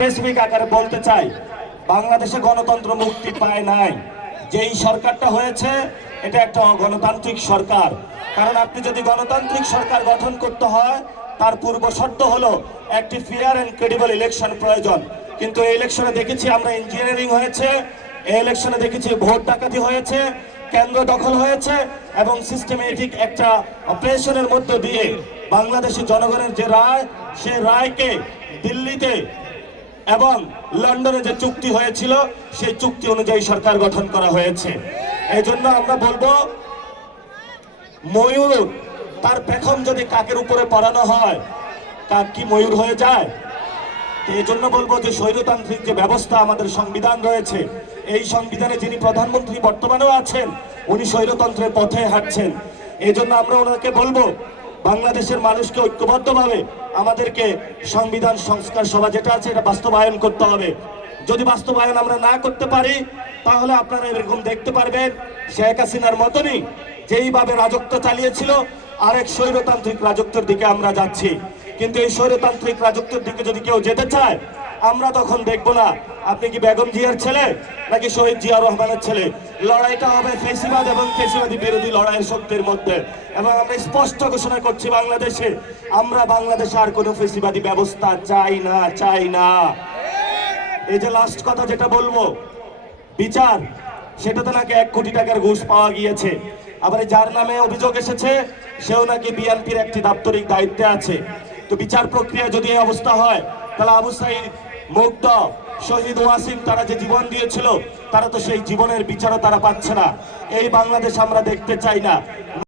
Specific আকারে বলতে চাই, বাংলাদেশে গণতন্ত্র মুক্তি পায় নাই। যেই সরকারটা হয়েছে এটা একটা গণতান্ত্রিক সরকার। কারণ আপনি যদি গণতান্ত্রিক সরকার গঠন করতে হয় তার পূর্ব শর্ত হলো একটি ফেয়ার এন্ড ক্রেডিবল ইলেকশন প্রয়োজন। কিন্তু এই ইলেকশনে দেখেছি আমরা ইঞ্জিনিয়ারিং হয়েছে, এই ইলেকশনে দেখেছি ভোট ডাকাতি হয়েছে, কেন্দ্র দখল হয়েছে এবং সিস্টেমেটিক একটা অপারেশনের মধ্য দিয়ে বাংলাদেশের জনগণের যে রায়, সেই রায়কে দিল্লিতে এবং লন্ডনে যে চুক্তি হয়েছিল সেই চুক্তি অনুযায়ী সরকার গঠন করা হয়েছে। এই জন্য আমরা বলবো, ময়ূর তার পেখম যদি কাকের উপরে পরানো হয়, কাক কি ময়ূর হয়ে যায়? এই জন্য বলবো যে স্বৈরতান্ত্রিক যে ব্যবস্থা আমাদের সংবিধান রয়েছে, এই সংবিধানে যিনি প্রধানমন্ত্রী বর্তমানেও আছেন, উনি স্বৈরতন্ত্রের পথে হাঁটছেন। এই জন্য আমরা ওনাকে বলবো, বাংলাদেশের মানুষকে ঐক্যবদ্ধভাবে আমাদেরকে সংবিধান সংস্কার সভা যেটা আছে এটা বাস্তবায়ন করতে হবে। যদি বাস্তবায়ন আমরা না করতে পারি তাহলে আপনারা এরকম দেখতে পারবেন শেখ হাসিনার মতনই যেইভাবে রাজত্ব চালিয়েছিল আরেক স্বৈরতান্ত্রিক রাজত্বের দিকে আমরা যাচ্ছি। কিন্তু এই স্বৈরতান্ত্রিক রাজত্বের দিকে যদি কেউ যেতে চায়, আমরা তখন দেখবো না আপনি কি বেগম জিয়ার ছেলে নাকি শহীদ জিয়া রহমানের ছেলে। লড়াইটা হবে ফেসিবাদ এবং ফেসিবাদী বিরোধী লড়াইয়ের শক্তির মধ্যে। এবং আমরা স্পষ্ট ঘোষণা করছি, আমরা বাংলাদেশে আর কোনো ফেসিবাদী ব্যবস্থা চাই না। এই যে লাস্ট কথা যেটা বলবো, বিচার, সেটাতে নাকি 1 কোটি টাকার ঘুষ পাওয়া গিয়েছে। আবার যার নামে অভিযোগ এসেছে সেও নাকি বিএনপির একটি দাপ্তরিক দায়িত্বে আছে। তো বিচার প্রক্রিয়া যদি এই অবস্থা হয়, তাহলে আবু সাঈদ, মুগ্ধ, শহীদ ওয়াসিম তারা যে জীবন দিয়েছিল তারা তো সেই জীবনের বিচারও তারা পাচ্ছে না। এই বাংলাদেশ আমরা দেখতে চাই না।